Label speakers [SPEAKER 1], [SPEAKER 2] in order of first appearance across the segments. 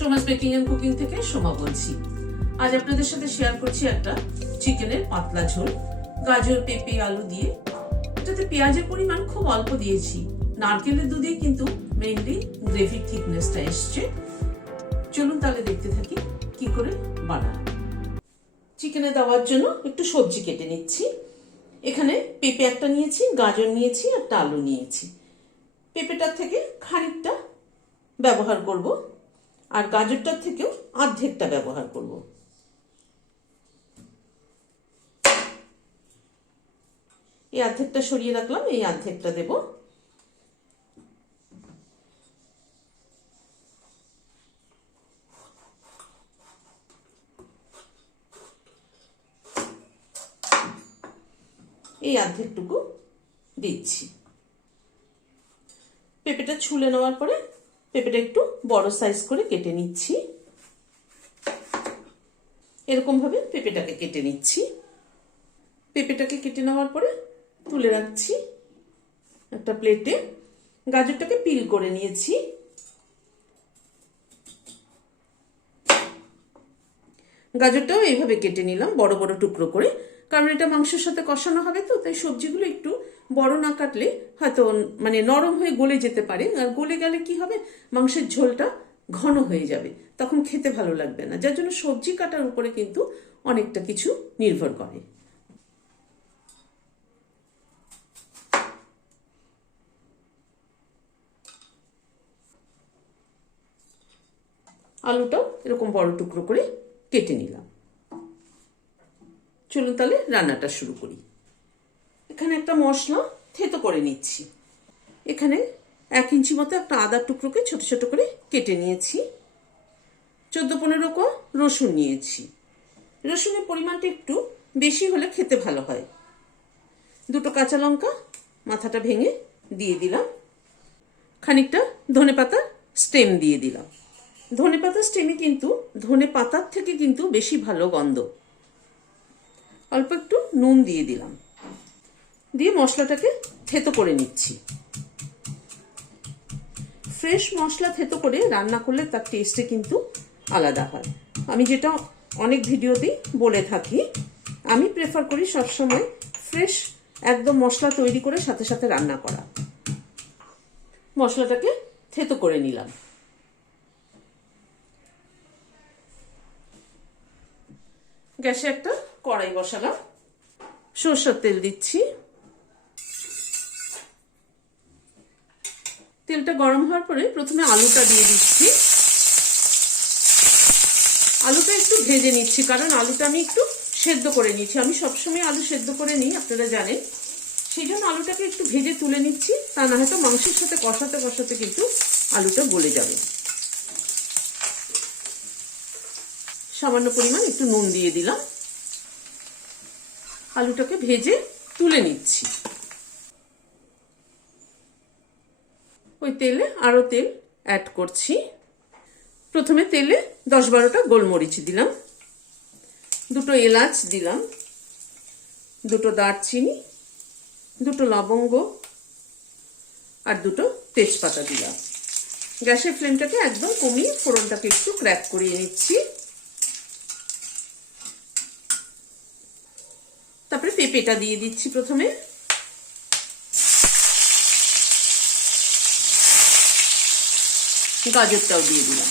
[SPEAKER 1] Soma's baking and cooking থেকে সোমা বলছি। আজ আপনাদের সাথে শেয়ার করছি একটা চিকেনের পাতলা ঝোল। গাজর, পেঁপে, আলু দিয়ে। এটাতে পেঁয়াজের পরিমাণ খুব অল্প দিয়েছি। নারকেলের দুধে কিন্তু মেইনলি গ্রেভি থিকনেসটা এসছে। চলুন তাহলে দেখতে থাকি কি করে বানান। চিকেনে দেওয়ার জন্য একটু সবজি কেটে নিচ্ছি। এখানে পেঁপে একটা নিয়েছি, গাজর নিয়েছি, একটা আলু নিয়েছি। পেঁপেটার থেকে খানিকটা ব্যবহার করব। আর গাজরটার থেকেও অর্ধেকটা ব্যবহার করব। এই অর্ধেকটা সরিয়ে রাখলাম, এই অর্ধেকটা দেব। এই অর্ধেকটুকু দিচ্ছি। পেঁপেটা ছুলে নেওয়ার পরে পেঁপেটা একটু বড় সাইজ করে কেটে নিচ্ছি। এরকম ভাবে পেঁপেটাকে কেটে নিচ্ছি। পেঁপেটাকে কেটে নেওয়ার পরে তুলে রাখছি একটা প্লেটে গাজরটাকে পিল করে নিয়েছি। গাজরটাও এইভাবে কেটে নিলাম বড় বড় টুকরো করে। কারণ এটা মাংসের সাথে কষানো হবে তো, তাই সবজিগুলো একটু বড় না কাটলে হয়তো মানে নরম হয়ে গলে যেতে পারে। আর গলে গেলে কি হবে? মাংসের ঝোলটা ঘন হয়ে যাবে। তখন খেতে ভালো লাগবে না। যার জন্য সবজি কাটার উপরে কিন্তু অনেকটা কিছু নির্ভর করে। আলুটাও এরকম বড় টুকরো করে কেটে নিলাম। চলুন তাহলে রান্নাটা শুরু করি। এখানে একটা মশলা থেতো করে নিচ্ছি। এখানে এক ইঞ্চি মতো একটা আদার টুকরোকে ছোট ছোট করে কেটে নিয়েছি। চোদ্দ পনেরো কো রসুন নিয়েছি। রসুনের পরিমাণটা একটু বেশি হলে খেতে ভালো হয়। দুটো কাঁচা লঙ্কা মাথাটা ভেঙে দিয়ে দিলাম। খানিকটা ধনে পাতার স্টেম দিয়ে দিলাম। ধনে পাতার স্টেমে কিন্তু ধনে পাতার থেকে কিন্তু বেশি ভালো গন্ধ। অল্প একটু নুন দিয়ে দিলাম। দিয়ে মশলাটাকে থেতো করে নিচ্ছি। ফ্রেশ মশলা থেতো করে রান্না করলে তার টেস্টে কিন্তু আলাদা হয়। আমি যেটা অনেক ভিডিওতেই বলে থাকি, আমি প্রেফার করি সবসময় ফ্রেশ একদম মশলা তৈরি করে সাথে সাথে রান্না করা। মশলাটাকে থেতো করে নিলাম। গ্যাসে একটা কড়াই বসালাম। সর্ষের তেল দিচ্ছি। তেলটা গরম হওয়ার পরে প্রথমে আলুটা দিয়ে দিচ্ছি। আলুটা একটু ভেজে নিচ্ছি, কারণ আলুটা আমি একটু সেদ্ধ করে নিচ্ছি। আমি সবসময় আলু সেদ্ধ করে নিই, আপনারা জানেন। সেই জন্য আলুটাকে একটু ভেজে তুলে নিচ্ছি, তা না হয়তো মাংসের সাথে কষাতে কষাতে কিন্তু আলুটা গলে যাবে। সামান্য পরিমাণ একটু নুন দিয়ে দিলাম। আলুটাকে ভেজে তুলে নিচ্ছি। ওই তেলে আরও তেল অ্যাড করছি। প্রথমে তেলে দশ বারোটা গোলমরিচ দিলাম। দুটো এলাচ দিলাম। দুটো দারচিনি, দুটো লবঙ্গ, আর দুটো তেজপাতা দিলাম। গ্যাসের ফ্লেমটাকে একদম কমিয়ে ফোড়নটাকে একটু ক্র্যাক করিয়ে নিচ্ছি। তারপরে পেঁপেটা দিয়ে দিচ্ছি প্রথমে। গাজরটাও দিয়ে দিলাম।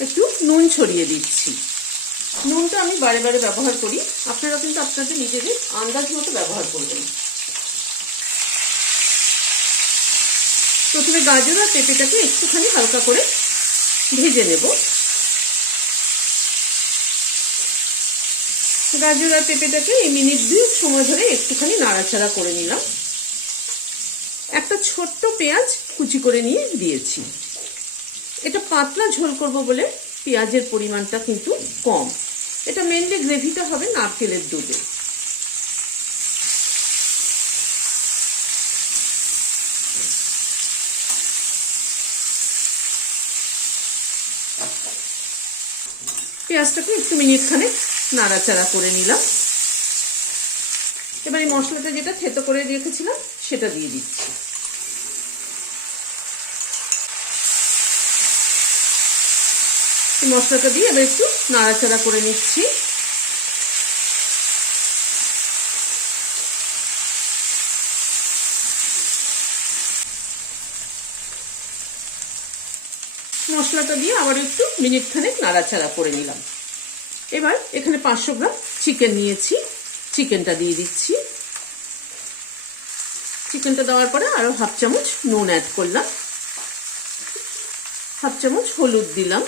[SPEAKER 1] একটু নুন ছড়িয়ে দিচ্ছি। নুনটা আমি বারে বারে ব্যবহার করি। আপনারা কিন্তু আপনাদের নিজেদের আন্দাজ মতো ব্যবহার করবেন। প্রথমে গাজর আর পেঁপেটাকে একটুখানি হালকা করে ভেজে নেব। গাজর আর পেঁপেটাকে এই মিনিট দুই সময় ধরে একটুখানি নাড়াচাড়া করে নিলাম। একটা ছোট্ট পেঁয়াজ কুচি করে নিয়ে দিয়েছি। এটা পাতলা ঝোল করব বলে পেঁয়াজের পরিমাণটা কিন্তু কম। এটা মেনলি গ্রেভিটা হবে নারকেলের দুধে। পেঁয়াজটাকে একটু মিনিট খানেক নাড়াচাড়া করে নিলাম। এবার এই মশলাটা যেটা থেতো করে রেখেছিলাম, সেটা দিয়ে দিচ্ছি। মশলাটা দিয়ে এবার একটু নাড়াচাড়া করে নিচ্ছি। মশলাটা দিয়ে আবার একটু মিনিট খানেক নাড়াচাড়া করে নিলাম। এবার এখানে পাঁচশো গ্রাম চিকেন নিয়েছি। চিকেনটা দিয়ে দিচ্ছি। চিকেনটা দেওয়ার পরে আরও হাফ চামচ নুন অ্যাড করলাম। হাফ চামচ হলুদ দিলাম।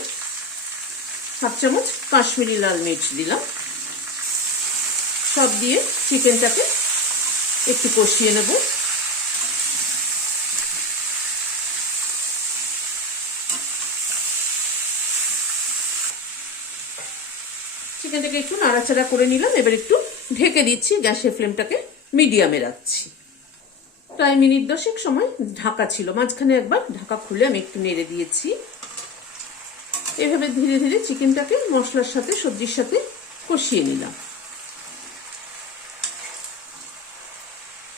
[SPEAKER 1] হাফ চামচ কাশ্মীরি লাল মির্চ দিলাম। সব দিয়ে চিকেনটাকে একটু কষিয়ে নেব। চিকেনটাকে একটু নাড়াচাড়া করে নিলাম। এবার একটু ঢেকে দিচ্ছি, গ্যাসের ফ্লেমটাকে মিডিয়ামে রাখছি। প্রায় মিনিট দশেক সময় ঢাকা ছিল। মাঝখানে একবার ঢাকা খুলে আমি একটু নেড়ে দিয়েছি। এভাবে ধীরে ধীরে চিকেনটাকে মশলার সাথে, সবজির সাথে কষিয়ে নিলাম।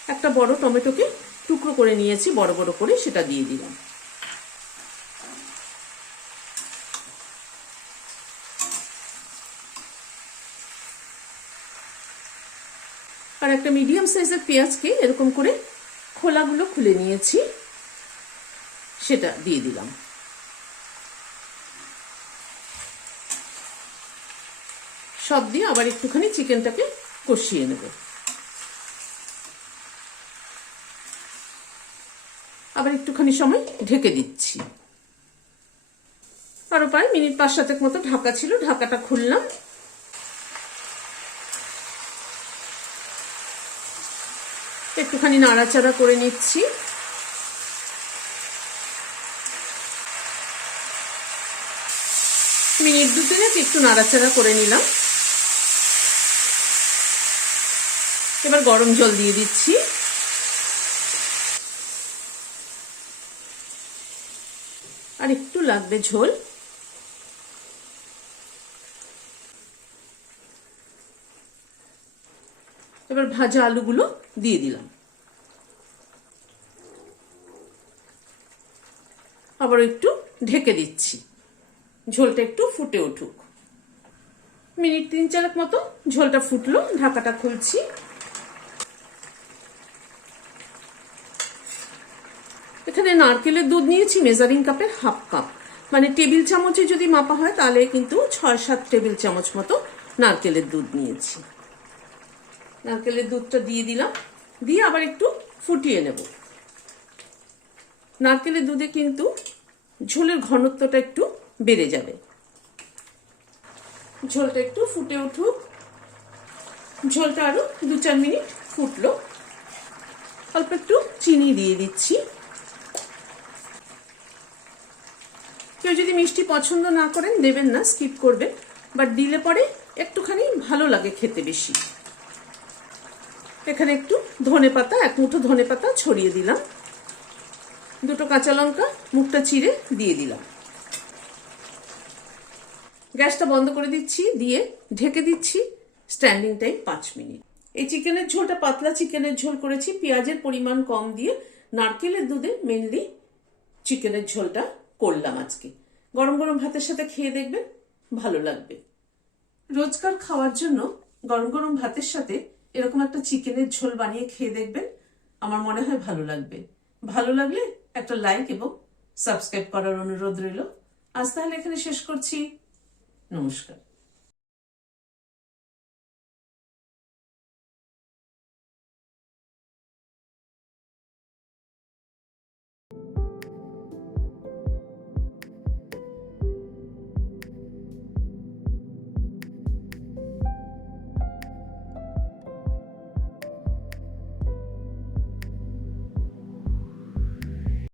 [SPEAKER 1] একটা বড় টমেটোকে টুকরো করে নিয়েছি, বড় বড় করে সেটা দিয়ে দিলাম। আর একটা মিডিয়াম সাইজের পেঁয়াজকে এরকম করে খোলাগুলো খুলে নিয়েছি। সেটা দিয়ে দিলাম। সব দিয়ে আবার একটুখানি চিকেনটাকে কষিয়ে নেব। আবার একটুখানি সময় ঢেকে দিচ্ছি। আরও প্রায় মিনিট পাঁচ সাতেক মতো ঢাকা ছিল, ঢাকাটা খুললাম। একটুখানি নাড়াচাড়া করে নিচ্ছি। মিনিট দু তিনেক একটু নাড়াচাড়া করে নিলাম। এবার গরম জল দিয়ে দিচ্ছি। আর একটু লাগবে ঝোল। এবার ভাজা আলুগুলো দিয়ে দিলাম। আবার একটু ঢেকে দিচ্ছি। ঝোলটা একটু ফুটে উঠুক। মিনিট তিন চারেক মতো ঝোলটা ফুটলো, ঢাকাটা খুলছি। এখানে নারকেলের দুধ নিয়েছি, মেজারিং কাপের হাফ কাপ। মানে টেবিল চামচে যদি মাপা হয়, তাহলে কিন্তু ছয় সাত টেবিল চামচ মতো নারকেলের দুধ নিয়েছি। নারকেলের দুধটা দিয়ে দিলাম। দিয়ে আবার একটু ফুটিয়ে নেব। নারকেলের দুধে কিন্তু ঝোলের ঘনত্বটা একটু বেড়ে যাবে। ঝোলটা একটু ফুটে উঠুক। ঝোলটা আরও দু চার মিনিট ফুটলো। অল্প একটু চিনি দিয়ে দিচ্ছি। কেউ যদি মিষ্টি পছন্দ না করেন দেবেন না, স্কিপ করবেন। বাট দিলে পরে একটুখানি ভালো লাগে খেতে বেশি। এখানে একটু ধনে পাতা, এক মুঠো ধনে পাতা ছড়িয়ে দিলাম। দুটো কাঁচা লঙ্কা, মুখটা চিড়ে দিয়ে দিলাম। গ্যাসটা বন্ধ করে দিচ্ছি, দিয়ে ঢেকে দিচ্ছি স্ট্যান্ডিং টাইম পাঁচ মিনিট। এই চিকেনের ঝোলটা পাতলা চিকেনের ঝোল করেছি, পেঁয়াজের পরিমাণ কম দিয়ে নারকেলের দুধে মেনলি চিকেনের ঝোলটা করলাম আজকে। গরম গরম ভাতের সাথে খেয়ে দেখবেন, ভালো লাগবে। রোজকার খাওয়ার জন্য গরম গরম ভাতের সাথে এরকম একটা চিকেনের ঝোল বানিয়ে খেয়ে দেখবেন, আমার মনে হয় ভালো লাগবে। ভালো লাগলে একটা লাইক এবং সাবস্ক্রাইব করার অনুরোধ রইল। আজ তাহলে এখানে শেষ করছি। নমস্কার।